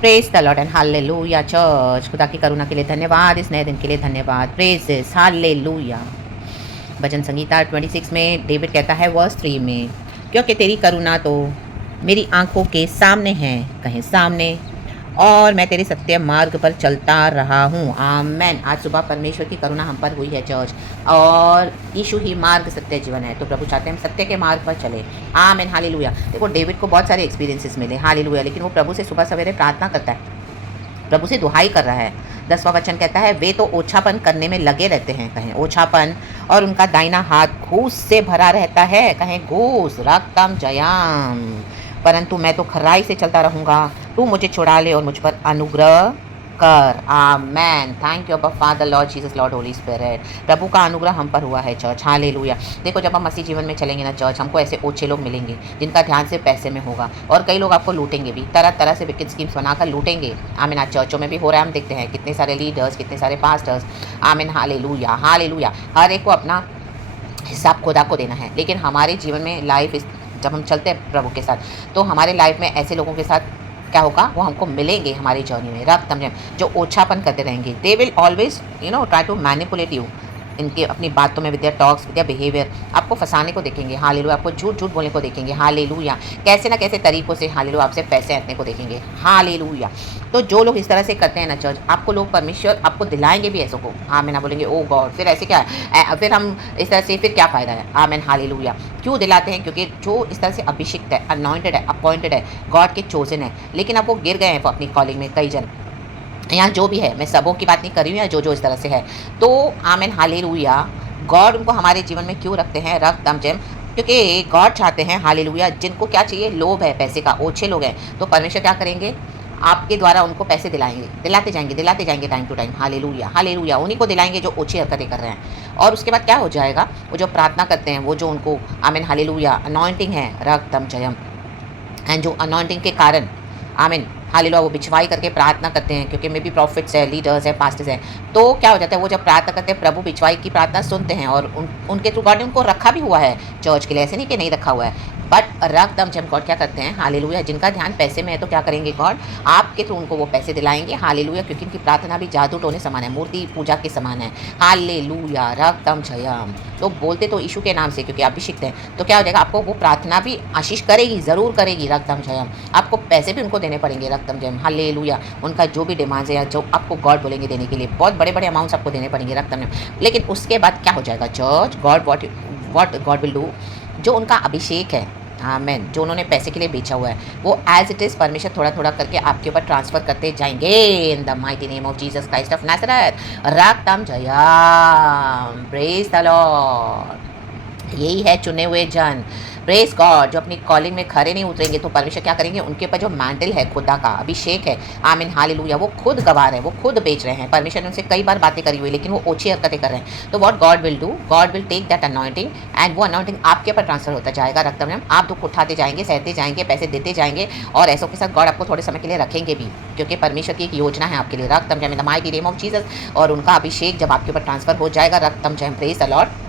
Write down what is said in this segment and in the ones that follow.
Praise the Lord and hallelujah church. खुदा की करुणा के लिए धन्यवाद, इस नए दिन के लिए धन्यवाद। Praise this hallelujah. भजन संगीता 26 में डेविड कहता है वर्स 3 में, क्योंकि तेरी करुणा तो मेरी आंखों के सामने है, कहीं सामने, और मैं तेरे सत्य मार्ग पर चलता रहा हूँ। आमेन। आज सुबह परमेश्वर की करुणा हम पर हुई है चर्च, और यीशु ही मार्ग सत्य जीवन है। तो प्रभु चाहते हैं हम सत्य के मार्ग पर चले। आमेन हालेलुया। देखो डेविड को बहुत सारे एक्सपीरियंसेस मिले, हालेलुया, लेकिन वो प्रभु से सुबह सवेरे प्रार्थना करता है, प्रभु से दुहाई कर रहा है। 10वां वचन कहता है वे तो ओछापन करने में लगे रहते हैं, कहें ओछापन, और उनका दाहिना हाथ घूस से भरा रहता है, कहें घूस, रक्तम जयाम। परंतु मैं तो खराई से चलता रहूँगा, तू मुझे छुड़ा ले और मुझ पर अनुग्रह कर। Amen. Thank you Abba father Lord Jesus Lord Holy Spirit. प्रभु का अनुग्रह हम पर हुआ है चर्च, हालेलुया। देखो जब हम मसीह जीवन में चलेंगे ना चर्च, हमको ऐसे ओछे लोग मिलेंगे जिनका ध्यान सिर्फ पैसे में होगा, और कई लोग आपको लूटेंगे भी, तरह तरह से विकेट स्कीम्स बनाकर लूटेंगे। आमीन। आज चर्चों में भी हो रहा है, हम देखते हैं कितने सारे लीडर्स, कितने सारे पास्टर्स। आमीन हालेलुया हालेलुया। हर एक को अपना हिसाब खुदा को देना है, लेकिन हमारे जीवन में लाइफ जब हम चलते हैं प्रभु के साथ, तो हमारे लाइफ में ऐसे लोगों के साथ क्या होगा, वो हमको मिलेंगे हमारी जर्नी में, रक्त समझे, जो ओछापन करते रहेंगे। They will always try to manipulate you, इनके अपनी बातों में, with their talks, with their behaviour, आपको फंसाने को देखेंगे, हालेलुया, आपको झूठ झूठ बोलने को देखेंगे, हालेलुया, कैसे ना कैसे तरीकों से, हालेलुया, आपसे पैसे ऐंठने को देखेंगे, हालेलुया। तो जो लोग इस तरह से करते हैं ना चर्च, आपको लोग, परमेश्वर आपको दिलाएंगे भी ऐसों को। आमीन। ना बोलेंगे ओ गॉड, फिर ऐसे क्या है, फिर हम इस तरह से, फिर क्या फ़ायदा है। आमीन हालेलुया। क्यों दिलाते हैं? क्योंकि जो इस तरह से अभिषिक्त है, अनॉइंटेड है, अपॉइंटेड है, गॉड के चोजन है, लेकिन अब वो गिर गए हैं अपनी कॉलिंग में। कई जन यहाँ जो भी है, मैं सबों की बात नहीं कर रही हूँ, या जो जो इस तरह से है, तो आमीन हालेलुया। गॉड उनको हमारे जीवन में क्यों रखते हैं, रक्त दम जेम, क्योंकि गॉड चाहते हैं, हालेलुया, जिनको क्या चाहिए, लोभ है पैसे का, ओछे लोग हैं, तो परमेश्वर क्या करेंगे, आपके द्वारा उनको पैसे दिलाएंगे, दिलाते जाएंगे time to time, hallelujah hallelujah. उन्हीं को दिलाएंगे जो ओछी हरकतें कर रहे हैं। और उसके बाद क्या हो जाएगा, वो जो प्रार्थना करते हैं, वो जो उनको, आमीन हालेलुया, अनॉइंटिंग है, रक्तम जयम, एंड जो अनॉइंटिंग के कारण, आमीन हालेलुया, वो बिछवाई करके प्रार्थना करते हैं, क्योंकि मे बी प्रॉफिट्स है, लीडर्स है, पास्टर्स हैं, तो क्या हो जाता है, वो जब प्रार्थना करते हैं, प्रभु बिछवाई की प्रार्थना सुनते हैं, और उनके थ्रू गॉड ने उनको रखा भी हुआ है चर्च के लिए, ऐसे नहीं कि नहीं रखा हुआ है। बट रकदम जब गॉड क्या करते हैं, हालेलुया, जिनका ध्यान पैसे में है, तो क्या करेंगे गॉड, आपके थ्रू उनको वो पैसे दिलाएंगे, हालेलुया, क्योंकि इनकी प्रार्थना भी जादू टोने समान है, मूर्ति पूजा के समान है, हालेलुया, रकदम जयम। तो बोलते तो यीशु के नाम से, क्योंकि अभिषिक्त हैं, तो क्या हो जाएगा, आपको वो प्रार्थना भी आशीष करेगी, ज़रूर करेगी, रकदम जयम। आपको पैसे भी उनको देने पड़ेंगे, रकदम जयम, हालेलुया। उनका जो भी डिमांड्स है, या जो आपको गॉड बोलेंगे देने के लिए, बहुत बड़े बड़े अमाउंट्स आपको देने पड़ेंगे, रकदम जयम। लेकिन उसके बाद क्या हो जाएगा church, God what God will do, जो उनका अभिषेक है, आमेन, जो उन्होंने पैसे के लिए बेचा हुआ है, वो एज इट इज़ परमेश्वर थोड़ा थोड़ा करके आपके ऊपर ट्रांसफ़र करते जाएंगे, in the mighty name of Jesus Christ of Nazareth, रक्तम जयम। Praise the Lord. यही है चुने हुए जन, प्रेज गॉड, जो अपनी कॉलिंग में खरे नहीं उतरेंगे, तो परमेश्वर क्या करेंगे, उनके ऊपर जो मैंटल है, खुदा का अभिषेक है, आमीन हालेलुया, वो खुद गवार है, वो खुद बेच रहे हैं। परमेश्वर ने उनसे कई बार बातें करी हुई, लेकिन वो ओछी हरकतें कर रहे हैं। तो what God will do, God will take that anointing, and वो अनॉइंटिंग आपके ऊपर ट्रांसफर होता जाएगा, रक्तम में आप दुख उठाते जाएंगे, सहते जाएंगे, पैसे देते जाएंगे, और ऐसों के साथ गॉड आपको थोड़े समय के लिए रखेंगे भी, क्योंकि परमेश्वर की एक योजना है आपके लिए, रक्तम जय, इन the mighty name of Jesus. और उनका अभिषेक जब आपके ऊपर ट्रांसफर हो जाएगा, रक्तम जय, प्रेज द लॉर्ड,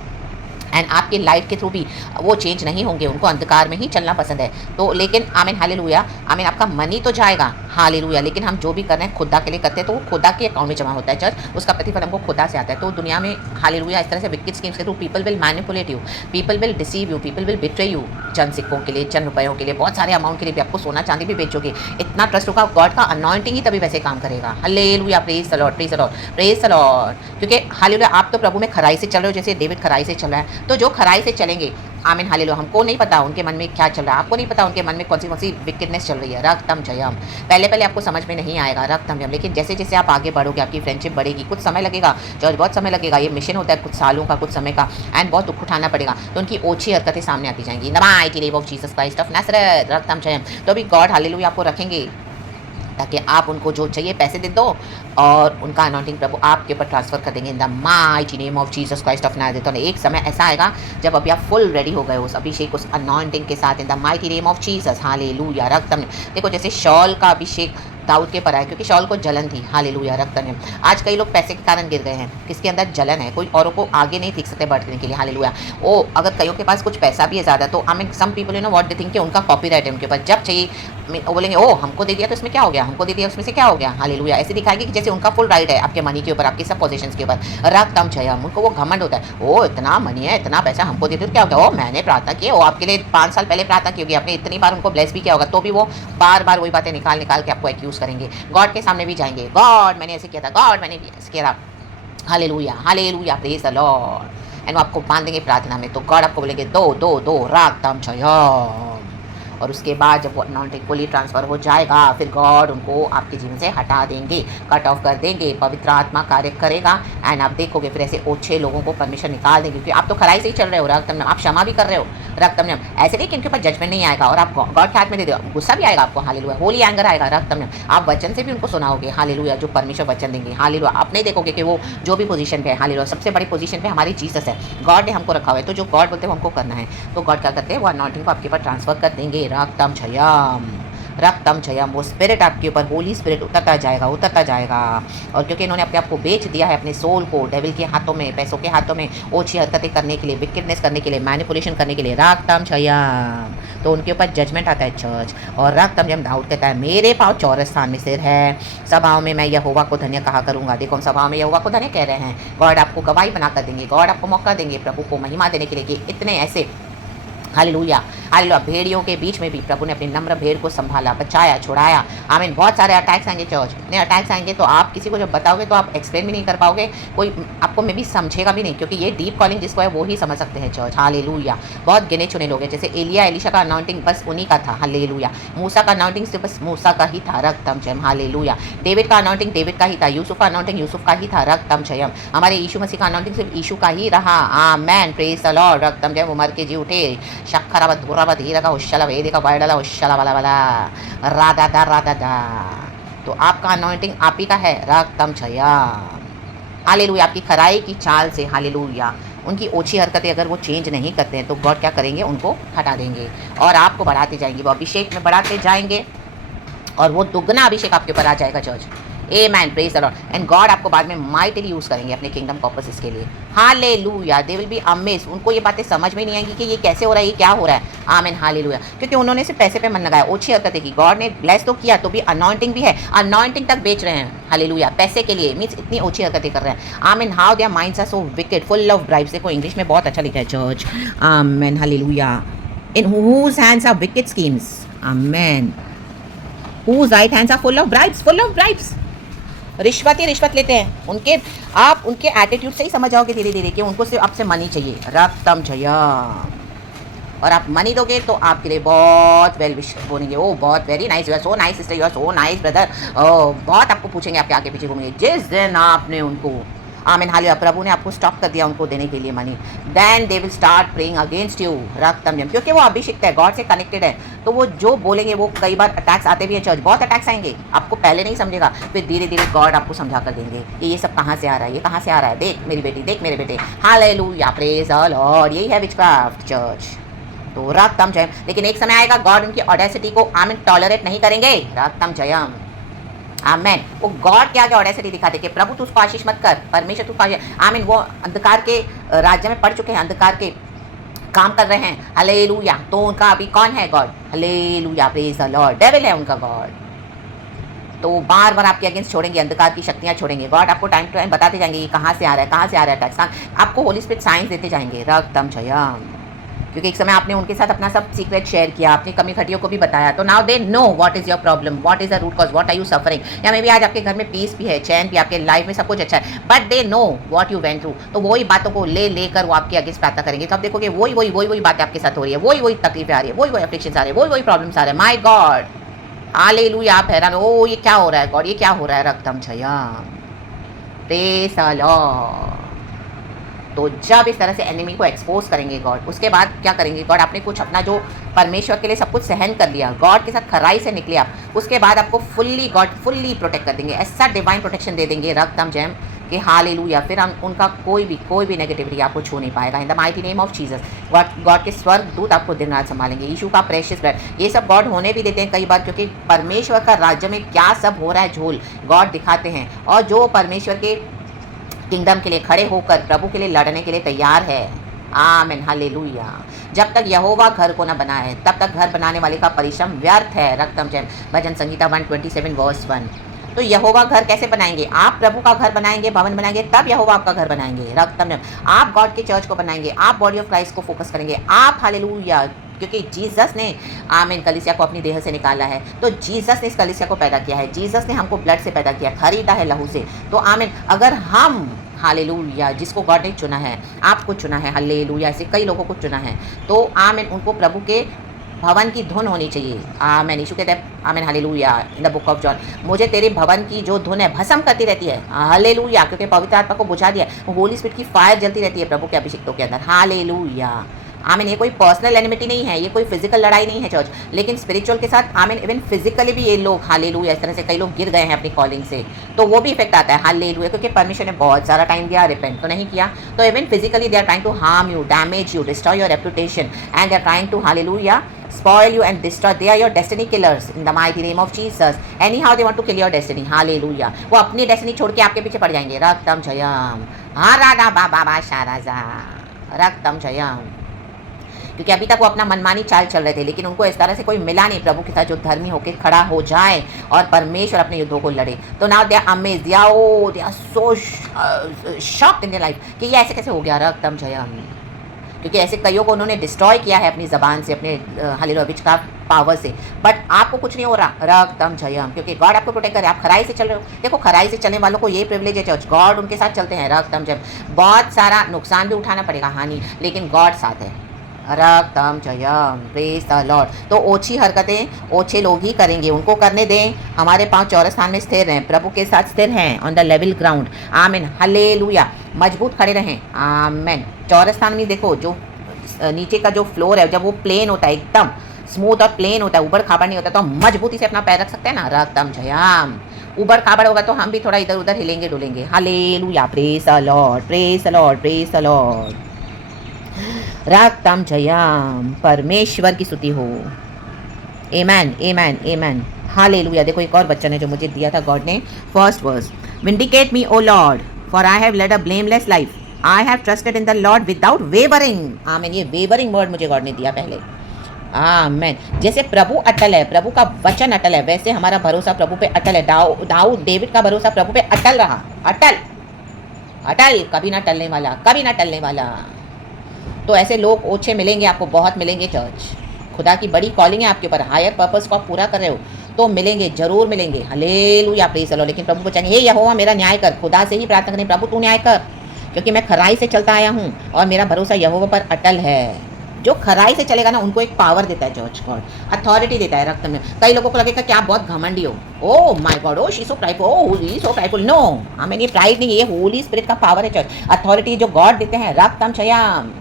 एंड आपकी लाइफ के थ्रू भी वो चेंज नहीं होंगे, उनको अंधकार में ही चलना पसंद है। तो लेकिन आमीन हालेलुया, आमीन, आपका मनी तो जाएगा, हालेलुया, लेकिन हम जो भी कर रहे हैं खुदा के लिए करते हैं, तो वो खुदा के अकाउंट में जमा होता है चर्च, उसका प्रतिफल हमको खुदा से आता है। तो दुनिया में हालेलुया इस तरह से विकेट स्कीम्स के through people will manipulate you, people will deceive you, people will betray you, चंद सिक्कों के लिए, चंद रुपयों के लिए, बहुत सारे अमाउंट के लिए भी, आपको सोना चांदी भी बेचोगे, इतना ट्रस्ट होगा, गॉड का अनॉइंटिंग ही तभी वैसे काम करेगा, hallelujah, praise the Lord, praise the Lord, praise the Lord. क्योंकि हालेलुया, आप तो प्रभु में खराई से चल रहे हो, जैसे डेविड खराई से चल रहा है, तो जो खराई से चलेंगे, आमीन हालेलुया, हमको नहीं पता उनके मन में क्या चल रहा है, आपको नहीं पता उनके मन में कौन सी विकेटनेस चल रही है, रक्तम जयम। पहले पहले आपको समझ में नहीं आएगा, रक्तम जयम, लेकिन जैसे जैसे आप आगे बढ़ोगे, आपकी फ्रेंडशिप बढ़ेगी, कुछ समय लगेगा चर्च, बहुत समय लगेगा, ये मिशन होता है कुछ सालों का, कुछ समय का, एंड बहुत दुख उठाना पड़ेगा, तो उनकी ओछी हरकतें सामने आती जाएंगी, in the mighty name of Jesus Christ of Nazareth, रक्तम जयम। तो अभी गॉड हालेलुया आपको रखेंगे, ताकि आप उनको जो चाहिए पैसे दे दो, और उनका अनॉइंटिंग प्रभु आपके ऊपर ट्रांसफर कर देंगे, इन the mighty name of Jesus Christ of Nazareth. तो एक समय ऐसा आएगा जब अभी आप फुल रेडी हो गए उस अभिषेक, उस अनॉइंटिंग के साथ, in the mighty name of Jesus, hallelujah, रक्तम। देखो जैसे शॉल का अभिषेक दाऊद के पर आया, क्योंकि शॉल को जलन थी, हालेलुया, रक्तम। आज कई लोग पैसे के कारण गिर गए हैं, किसके अंदर जलन है, कोई औरों को आगे नहीं दिख सकते बढ़ने के लिए, हालेलुया। ओ अगर कईयों के पास कुछ पैसा भी है ज़्यादा, तो I mean some people you know what they think कि उनका कॉपीराइट है उनके ऊपर, जब चाहिए वो बोलेंगे ओ हमको दे दिया तो इसमें क्या हो गया, हमको दे दिया उसमें से क्या हो गया, हालेलुया। ऐसे दिखाएंगे कि जैसे उनका फुल राइट है आपके मनी के ऊपर, आपके सब पोजीशंस के ऊपर। रक्तम जयम, उनको वो घमंड होता है, ओ इतना मनी है, इतना पैसा हमको दे दो तो क्या हो गया, ओ मैंने प्रार्थना की, वो आपके लिए 5 साल पहले प्रार्थना की होगी, आपने इतनी बार उनको ब्लेस भी किया होगा, तो भी वो बार बार वही बातें निकाल निकाल के आपको एक्यूज करेंगे। गॉड के सामने भी जाएंगे, गॉड मैंने ऐसे किया था, गॉड मैंने ऐसे किया था, hallelujah hallelujah, praise the Lord. And वो आपको बांध देंगे प्रार्थना में, तो गॉड आपको बोलेंगे दो दो दो रक्तम जयम। और उसके बाद जब वो अनॉइंटिंग फुली ट्रांसफ़र हो जाएगा, फिर गॉड उनको आपके जीवन से हटा देंगे, कट ऑफ कर देंगे, पवित्र आत्मा कार्य करेगा। एंड आप देखोगे फिर ऐसे ओछे लोगों को परमिशन निकाल देंगे, क्योंकि आप तो खराई से ही चल रहे हो, रक्तम, आप क्षमा भी कर रहे हो, रक्तम। ऐसे नहीं कि इनके ऊपर जजमेंट नहीं आएगा और आप गॉड के हाथ में दे दो, गुस्सा भी आएगा आपको, हालेलुया, होली एंगर आएगा, रक्तम। आप वचन से भी उनको सुनाओगे, हालेलुया, जो परमेश्वर वचन देंगे, हालेलुया। आप नहीं देखोगे कि वो जो भी पोजीशन पे है, हालेलुया, सबसे बड़ी पोजीशन पे हमारी जीसस है, गॉड ने हमको रखा हुआ है, तो जो गॉड बोलते हैं हमको करना है। तो गॉड क्या करते हैं, वो अनॉइंटिंग को आपके ऊपर ट्रांसफर कर देंगे, रक्तम छया रक्तम जयम। वो स्पिरिट आपके ऊपर, होली स्पिरिट उतरता जाएगा, उतरता जाएगा। और क्योंकि इन्होंने अपने आप को बेच दिया है, अपने सोल को डेविल के हाथों में, पैसों के हाथों में, ओछी हरकतें करने के लिए, विकेडनेस करने के लिए, मैनिपुलेशन करने के लिए, रक्तम जयम, तो उनके ऊपर जजमेंट आता है चर्च। और रक्तम जयम, दाऊद कहता है मेरे पाँव चौरस स्थान में सिर है, सभाओं में मैं यहोवा को धन्य कहा करूँगा। देखो हम सभाओं में यहोवा को धन्य कह रहे हैं, गॉड आपको गवाही बना कर देंगे, गॉड आपको मौका देंगे प्रभु को महिमा देने के लिए, कि इतने ऐसे हालेलुया हालेलुया, भेड़ियों के बीच में भी प्रभु ने अपनी नम्र भेड़ को संभाला, बचाया, छुड़ाया। आमीन। बहुत सारे अटैक्स आएंगे चर्च, इतने अटैक्स आएंगे तो आप किसी को जब बताओगे तो आप एक्सप्लेन भी नहीं कर पाओगे, कोई आपको मे भी समझेगा भी नहीं, क्योंकि ये डीप कॉलिंग जिसको है वो ही समझ सकते हैं चर्च, हालेलुया। बहुत गिने चुने लोग हैं, जैसे एलिया एलिशा का अनाउंटिंग बस उन्हीं का था, हालेलुया। मूसा का अनाउंटिंग सिर्फ बस मूसा का ही था, रक्तम जयम, हालेलुया। डेविड का अनाउंटिंग डेविड का ही था, यूसुफ का अनाउंटिंग यूसुफ का ही था, रक्तम जयम। हमारे यीशु मसीह का अनाउंटिंग सिर्फ यीशु का ही रहा, आमेन, प्रेज द लॉर्ड, रक्तम जयम। उमर के जी उठे, शक्खरावत धुरावत हीरा उश्शला वेदी का वायडला उश्शला वाला वाला राधा दा। तो आपका अनॉइंटिंग आप ही का है, रक्तम छया, हालेलुया। आपकी खराई की चाल से, हालेलुया, उनकी ओछी हरकतें अगर वो चेंज नहीं करते हैं तो गॉड क्या करेंगे, उनको हटा देंगे और आपको बढ़ाते जाएंगे, वो अभिषेक में बढ़ाते जाएंगे और वो दुगना अभिषेक आपके ऊपर आ जाएगा church, amen, praise the Lord. And God आपको बाद में माइटली यूज़ करेंगे अपने किंगडम पर्पसेस के लिए, hallelujah. They will be amazed, उनको ये बातें समझ में नहीं आएंगी कि ये कैसे हो रहा है, ये क्या हो रहा है, आमेन, हालेलुया। क्योंकि उन्होंने सिर्फ पैसे पे मन लगाया, ओछी हरकतें की, गॉड ने ब्लेस तो किया, तो भी अनॉइंटिंग भी है, अनॉइंटिंग तक बेच रहे हैं, हालेलुया, पैसे के लिए, मीन्स इतनी ओछी हरकतें कर रहे हैं, amen. How their minds are so wicked, full of bribes. देखो इंग्लिश में बहुत अच्छा लिखा है church, amen, hallelujah. In whose hands are wicked schemes, amen, whose right hands are full of bribes, full of bribes. रिश्वत ही रिश्वत लेते हैं उनके, आप उनके एटीट्यूड से ही समझ जाओगे धीरे धीरे कि उनको सिर्फ आपसे मनी चाहिए, रक्तम जया। और आप मनी दोगे तो आपके लिए बहुत वेल विश बोलेंगे, ओ बहुत very nice, you are so nice sister, you are so nice brother, बहुत आपको पूछेंगे, आपके आगे पीछे घूमेंगे। जिस दिन आपने उनको, आमीन, हालेलुया, प्रभु ने आपको स्टॉप कर दिया उनको देने के लिए money, then they will start praying against you, रक्तम जयम। क्योंकि वो अभिषिक्त है, गॉड से कनेक्टेड है, तो वो जो बोलेंगे, वो कई बार अटैक्स आते भी हैं चर्च, बहुत अटैक्स आएंगे, आपको पहले नहीं समझेगा, फिर धीरे धीरे गॉड आपको समझा कर देंगे कि ये सब कहाँ से आ रहा है, ये कहाँ से आ रहा है, देख मेरी बेटी, देख मेरे बेटे, हालेलुया, प्रेज द लॉर्ड। यही है विचक्राफ्ट चर्च, तो रक्तम जयम। लेकिन एक समय आएगा गॉड उनकी ऑडेसिटी को, आमीन, टॉलरेट नहीं करेंगे, रक्तम जयम, आमेन। वो गॉड के आगे ऑडेसिटी दिखाते कि प्रभु तू उसको आशीष मत कर, परमेश्वर तू आमीन। वो अंधकार के राज्य में पड़ चुके हैं, अंधकार के काम कर रहे हैं, हालेलुया। तो उनका अभी कौन है, God, hallelujah, praise the Lord. Devil है उनका गॉड, तो बार बार आपके अगेंस्ट छोड़ेंगे, अंधकार की शक्तियाँ छोड़ेंगे। गॉड आपको टाइम टू टाइम बताते जाएंगे ये कहाँ से आ रहा है, कहाँ से आ रहा है टैक्स, आपको होली स्पिरिट साइंस देते जाएंगे, रक्तम जयम। क्योंकि एक समय आपने उनके साथ अपना सब सीक्रेट शेयर किया, अपनी कमी खटियों को भी बताया, तो now they know what is your problem, what is the root cause, what are you suffering. या मे भी आज आपके घर में पीस भी है, चैन भी, आपके लाइफ में सब कुछ अच्छा है, but they know what you went through. तो वही बातों को लेकर वो आपके अगेंस्ट प्रार्थना करेंगे, तो आप देखोगे वही बातें आपके साथ हो रही है, वही तकलीफें आ रही है, वही अफिक्शन आ रही है, वही प्रॉब्लम्स आ रहे हैं। My God, hallelujah. आप हैरान, ओ ये क्या हो रहा है गॉड, ये क्या हो रहा है, रक्तम जयम, प्रेज द लॉर्ड। तो जब इस तरह से एनिमी को एक्सपोज करेंगे गॉड, उसके बाद क्या करेंगे गॉड, आपने कुछ अपना जो परमेश्वर के लिए सब कुछ सहन कर लिया, गॉड के साथ खराई से निकले आप, उसके बाद आपको गॉड फुल्ली प्रोटेक्ट कर देंगे, ऐसा डिवाइन प्रोटेक्शन दे देंगे, रक्तम जयम, कि हालेलुया। फिर हम उनका कोई भी नेगेटिविटी आपको छू नहीं पाएगा, इन the mighty name of Jesus. God के स्वर्ग दूत आपको दिन रात संभालेंगे, यीशु का प्रेशियस ब्लड, ये सब गॉड होने भी देते हैं कई बार, क्योंकि परमेश्वर का राज्य में क्या सब हो रहा है झोल गॉड दिखाते हैं। और जो परमेश्वर के किंगडम के लिए खड़े होकर प्रभु के लिए लड़ने के लिए तैयार है, आमेन, हालेलुया। जब तक यहोवा घर को न बनाए तब तक घर बनाने वाले का परिश्रम व्यर्थ है। रक्तम जय। भजन संगीता 127 वर्स 1। तो यहोवा घर कैसे बनाएंगे? आप प्रभु का घर बनाएंगे, भवन बनाएंगे, तब यहोवा आपका घर बनाएंगे। रक्तम जय। आप गॉड के चर्च को बनाएंगे, आप बॉडी ऑफ क्राइस्ट को फोकस करेंगे, आप हालेलुया, क्योंकि जीसस ने आमीन कलीसिया को अपनी देह से निकाला है। तो जीसस ने इस कलीसिया को पैदा किया है, जीसस ने हमको ब्लड से पैदा किया, खरीदा है लहू से। तो आमीन, अगर हम हालेलुया, जिसको गॉड ने चुना है, आपको चुना है, हालेलुया, ऐसे कई लोगों को चुना है, तो आमीन उनको प्रभु के भवन की धुन होनी चाहिए। आमीन। यीशु कहते हैं आमीन hallelujah in the book of John, मुझे तेरे भवन की जो धुन है भस्म करती रहती है। हालेलुया, क्योंकि पवित्र आत्मा को बुझा दिया, होली स्पिरिट की फायर जलती रहती है प्रभु के अभिषेक्तों के अंदर। हालेलुया, आमीन। ये कोई पर्सनल एनिमिटी नहीं है, ये कोई फिजिकल लड़ाई नहीं है चर्च, लेकिन स्पिरिचुअल के साथ आमीन इवन फिजिकली भी ये लोग हालेलुया, इस तरह से कई लोग गिर गए हैं अपनी कॉलिंग से, तो वो भी इफेक्ट आता है। हालेलुया, क्योंकि परमेश्वर ने बहुत सारा टाइम दिया, रिपेंट तो नहीं किया, तो even physically they are trying to harm you, damage you, destroy your reputation, and they are trying to hallelujah spoil you and destroy. They are your destiny killers in the mighty name of Jesus. Anyhow they want to kill your destiny. Hallelujah. वो अपनी destiny छोड़ के आपके पीछे पड़ जाएंगे। रक्तम जयम, हाँ राधा बाबा शाराजा, रक्तम जयम। क्योंकि अभी तक वो अपना मनमानी चाल चल रहे थे, लेकिन उनको इस तरह से कोई मिला नहीं प्रभु के साथ जो धर्मी होकर खड़ा हो जाए और परमेश्वर अपने युद्धों को लड़े। तो now they are amazed, they are so shocked in their life कि ये ऐसे कैसे हो गया। रक्तम जयम, क्योंकि ऐसे कईयों को उन्होंने डिस्ट्रॉय किया है अपनी ज़बान से, अपने हालेलुया विचकार पावर से, बट आपको कुछ नहीं हो रहा। रक्तम जयम, क्योंकि गॉड आपको प्रोटेक्ट करे, आप खराई से चल रहे हो। देखो, खराई से चलने वालों को ये प्रिविलेज है चर्च, गॉड उनके साथ चलते हैं। रक्तम जयम, बहुत सारा नुकसान भी उठाना पड़ेगा, हानि, लेकिन गॉड साथ है। रक्तम जयम, प्रेज द लॉर्ड। तो ओछी हरकतें ओछे लोग ही करेंगे, उनको करने दें। हमारे पांव चौरस स्थान में स्थिर हैं, प्रभु के साथ स्थिर हैं, ऑन द लेवल ग्राउंड। आमीन, हालेलुया, मजबूत खड़े रहें। आमीन। चौरस स्थान में देखो, जो नीचे का जो फ्लोर है, जब वो प्लेन होता है, एकदम स्मूथ और प्लेन होता है, ऊबड़ खाबड़ नहीं होता, तो हम मजबूती से अपना पैर रख सकते हैं ना। रक्तम जयम। ऊबड़ खाबड़ होगा तो हम भी थोड़ा इधर उधर हिलेंगे डुलेंगे। Hallelujah, praise the Lord, praise the Lord, praise the Lord. रक्तम जयम, परमेश्वर की स्तुति हो। Amen, amen, amen, hallelujah. देखो, एक और वचन है जो मुझे दिया था गॉड ने, first verse, vindicate me O Lord, for I have led a blameless life, I have trusted in the Lord without wavering. Amen. ये वेवरिंग वर्ड मुझे गॉड ने दिया पहले। आमीन। जैसे प्रभु अटल है, प्रभु का वचन अटल है, वैसे हमारा भरोसा प्रभु पे अटल है। दाऊद, डेविड का भरोसा प्रभु पे अटल रहा, अटल अटल, कभी ना टलने वाला, कभी ना टलने वाला। तो ऐसे लोग ओछे मिलेंगे आपको, बहुत मिलेंगे चर्च। खुदा की बड़ी कॉलिंग है आपके ऊपर, हायर पर्पस को आप पूरा कर रहे हो, तो मिलेंगे, जरूर मिलेंगे। Hallelujah, praise the Lord. लेकिन प्रभु को चाहिए, हे यहोवा मेरा न्याय कर। खुदा से ही प्रार्थना करें, प्रभु तू न्याय कर, क्योंकि मैं खराई से चलता आया हूँ और मेरा भरोसा यहोवा पर अटल है। जो खराई से चलेगा ना, उनको एक पावर देता है चर्च गॉड, अथॉरिटी देता है। रक्त में कई लोगों को लगेगा कि आप बहुत घमंडी हो, oh my God, oh she so prideful, oh he so prideful. No, हमें ये प्राइड नहीं है, ये होली स्पिरिट का पावर है चर्च, अथॉरिटी जो गॉड देते हैं। रक्तम छयाम,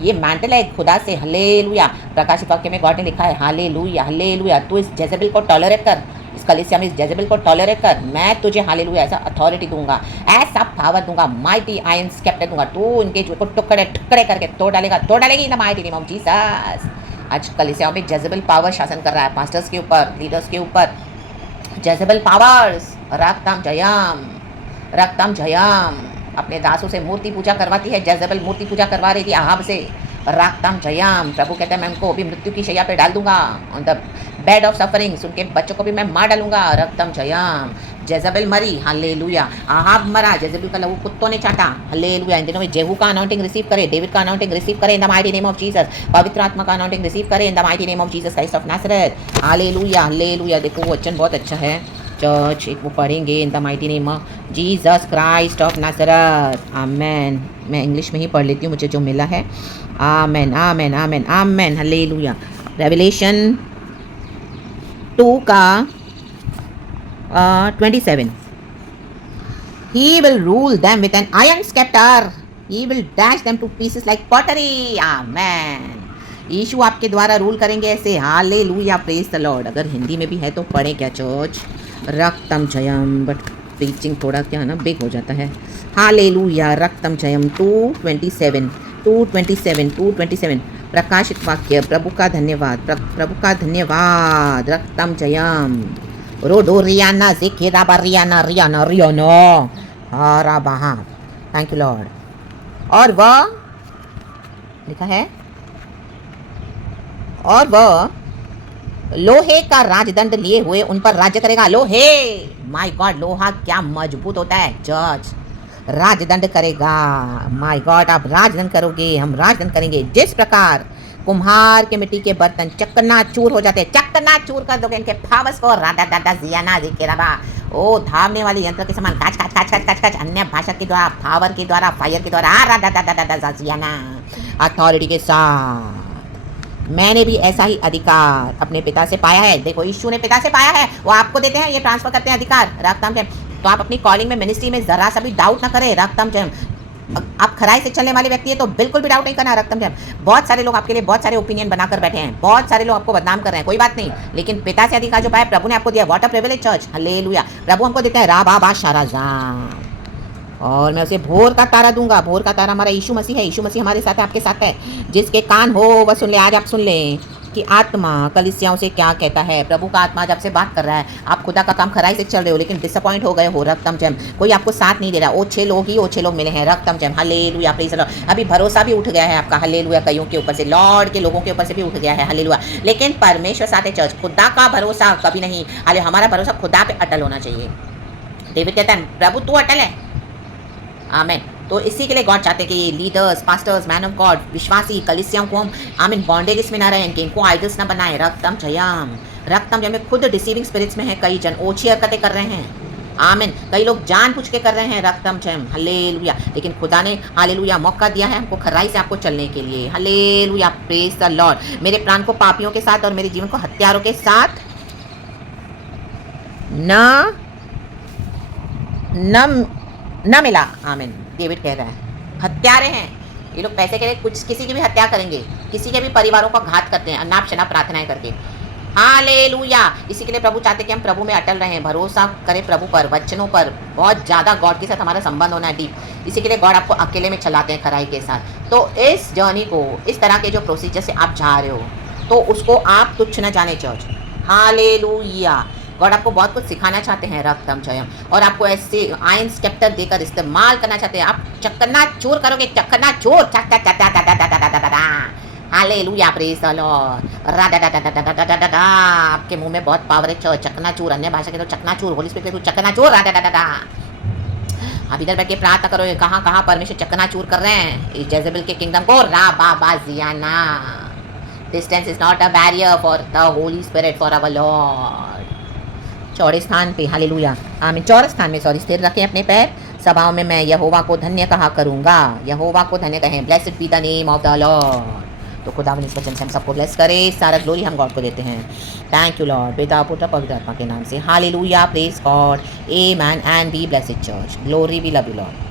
ये मैंटल है खुदा से। हालेलुया। प्रकाशित वाक्य में गॉड ने लिखा है, हालेलुया, हालेलुया, तू इस जेजेबेल को टॉलरेट कर, इस कलीसिया में इस जेजेबेल को टॉलरेट कर, मैं तुझे हालेलुया ऐसा अथॉरिटी दूंगा, ऐसा पावर दूंगा, माइटी आयरन स्केप्टर दूंगा, तू इनके को टुकड़े टुकड़े करके तोड़ डालेगा, तोड़ डालेगी इन the mighty name of Jesus. आज कलीसिया में जेजेबेल पावर शासन कर रहा है, पास्टर्स के ऊपर, लीडर्स के ऊपर, जेजेबेल पावर्स। रक्तम जयम, रक्तम जयम। अपने दासों से मूर्ति पूजा करवाती है, जेजेबेल मूर्ति पूजा करवा रही थी अहाब से। रक्तम जयम। प्रभु कहते हैं मैं उनको भी मृत्यु की शैया पे डाल दूंगा, on the bed of sufferings, उनके बच्चों को भी मैं मार डालूंगा। रक्तम जयम। जेजेबेल मरी, हालेलुया। अहाब मरा, जेजेबेल का लहू कुत्तों ने चाटा। हालेलुया। इन दिनों में जेहू का अनाउंटिंग रिसीव करे, डेविड का अनाउंटिंग रिसीव करे इन the mighty name of Jesus. पवित्र आत्मा का अनाउंटिंग रिसीव करे इन the mighty name of Jesus Christ ऑफ नासरत। Hallelujah, hallelujah. देखो वो वचन बहुत अच्छा है चर्च, एक वो पढ़ेंगे in the mighty name of Jesus Christ ऑफ नासरत। आमेन। मैं इंग्लिश में ही पढ़ लेती हूँ, मुझे जो मिला है। आमेन, amen, amen, amen, hallelujah. Revelation 2 का 27। He will rule them with an iron scepter. He will dash them to pieces like pottery. Amen. यीशु आपके द्वारा रूल करेंगे ऐसे। Hallelujah, praise the Lord. अगर हिंदी में भी है तो पढ़े क्या चर्च। रक्तम जयम, बट प्रीचिंग थोड़ा क्या ना बिग हो जाता है। हालेलुया। रक्तम जयम 2:27, 2:27, 2:27। प्रकाशित वाक्य, प्रभु का धन्यवाद, प्रभु का धन्यवाद। रक्तम जयम। रोडो रियाना जेकेरा बारियाना रियाना रियाना हारा बहा। Thank you Lord. और वह लिखा है, और वह लोहे का राजदंड लिए हुए उन पर राज्य करेगा। लोहे, माय गॉड, लोहा क्या मजबूत होता है। जज राजदंड करेगा। माय गॉड, आप राजदंड करोगे, हम राजदंड करेंगे। जिस प्रकार कुम्हार के मिट्टी के बर्तन चकनाचूर हो जाते हैं, चकनाचूर कर दोगे इनके फावस को। राधा दादा जियाना जिकेराबा, ओ धावने वाले यंत्र के समान काच काच काच काच काच काच, अन्य भाषा के द्वारा, पावर के द्वारा, फायर के द्वारा, राधा दादा दादा जियाना, अथॉरिटी के साथ। मैंने भी ऐसा ही अधिकार अपने पिता से पाया है। देखो, यीशु ने पिता से पाया है, वो आपको देते हैं, ये ट्रांसफर करते हैं अधिकार। रक्तम जैम, तो आप अपनी कॉलिंग में, मिनिस्ट्री में जरा सा भी डाउट ना करें। रक्तम जैम, आप खराई से चलने वाले व्यक्ति है तो बिल्कुल भी डाउट नहीं करना। रक्तम जैम, बहुत सारे लोग आपके लिए बहुत सारे ओपिनियन बनाकर बैठे हैं, बहुत सारे लोग आपको बदनाम कर रहे हैं, कोई बात नहीं, लेकिन पिता से अधिकार जो पाया प्रभु ने आपको दिया। What a privilege church, hallelujah. प्रभु हमको देता है रा बाबा शाराजाम, और मैं उसे भोर का तारा दूंगा। भोर का तारा हमारा यीशु मसीह है। यीशु मसीह हमारे साथ है, आपके साथ है। जिसके कान हो वह सुन ले। आज आप सुन लें कि आत्मा कलीसियाओं से क्या कहता है। प्रभु का आत्मा जब से बात कर रहा है, आप खुदा का काम खराई से चल रहे हो लेकिन डिसअपॉइंट हो गए हो। रक्तम जैम, कोई आपको साथ नहीं दे रहा। ओछे लोग मिले हैं। रक्तम जैम, हालेलुया, प्रेज़ द लॉर्ड। अभी भरोसा भी उठ गया है आपका, हालेलुया, कईयों के ऊपर से, लॉर्ड के लोगों के ऊपर से भी उठ गया है, हालेलुया। लेकिन परमेश्वर साथ है चर्च, खुदा का भरोसा कभी नहीं, हाले हमारा भरोसा खुदा पे अटल होना चाहिए। डेविड कहता है प्रभु तू अटल है, आमीन। तो इसी के लिए गॉड चाहते हैं कि leaders, pastors, man of God, विश्वासी कलीसियाओं को हम आमीन बॉन्डेजेस में ना रहें, इनको आइडल्स ना बनाए। रक्तम जयम, रक्तम जयम में खुद डिसीविंग स्पिरिट्स में है। कई जन ओछी हरकतें कर रहे हैं, आमीन। कई लोग जान पूछ के कर रहे हैं। रक्तम जयम, हालेलुया। लेकिन खुदा ने हालेलुया मौका दिया है हमको खराई से आपको चलने के लिए, हालेलुया, प्रेज द लॉर्ड। मेरे प्राण को पापियों के साथ और मेरे जीवन को हत्यारों के साथ न मिला, आमीन। डेविड कह रहा है हत्यारे हैं ये लोग, पैसे के लिए कुछ किसी की भी हत्या करेंगे, किसी के भी परिवारों का घात करते हैं, अनाप शनाप प्रार्थनाएं करके, हालेलुया। इसी के लिए प्रभु चाहते कि हम प्रभु में अटल रहें, भरोसा करें प्रभु पर, वचनों पर, बहुत ज़्यादा गॉड के साथ हमारा संबंध होना है डीप। इसी के लिए गॉड आपको अकेले में चलाते हैं खराई के साथ। तो इस जर्नी को, इस तरह के जो प्रोसीजर से आप जा रहे हो, तो उसको आप तुच्छ न जाने चर्च, हालेलुया। गॉड आपको बहुत कुछ सिखाना चाहते हैं। रक्तम जयम, और आपको ऐसे आयन स्केप्टर देकर इस्तेमाल करना चाहते हैं। आप चकना चूर करोगे, चकना चूर, hallelujah, praise the Lord. Radha, आपके मुंह में बहुत पावर है। चकना चूर, अन्य भाषा के तो चकना चूर, होली स्पिरिट के तो चकना चूर, राधा। आप इधर बैठ के प्रार्थना करो, कहाँ कहाँ परमेश्वर चकना चूर कर रहे हैं इस जेजेबेल के किंगडम को। रा बाबा जियाना, distance is not a barrier for the Holy Spirit, for our Lord. चौड़े स्थान पे, हालेलुया, आमीन, चौरस स्थान में स्थिर रखें अपने पैर। सभाओं में मैं यहोवा को धन्य कहा करूँगा, यहोवा को धन्य कहें। Blessed be the name of the Lord. तो खुदा इस वचन से हम सबको ब्लेस करे। सारा ग्लोरी हम गॉड को देते हैं। थैंक यू लॉर्ड, पिता पुत्र पवित्र आत्मा के नाम से, hallelujah, praise God, amen and be blessed church, glory, we love you Lord.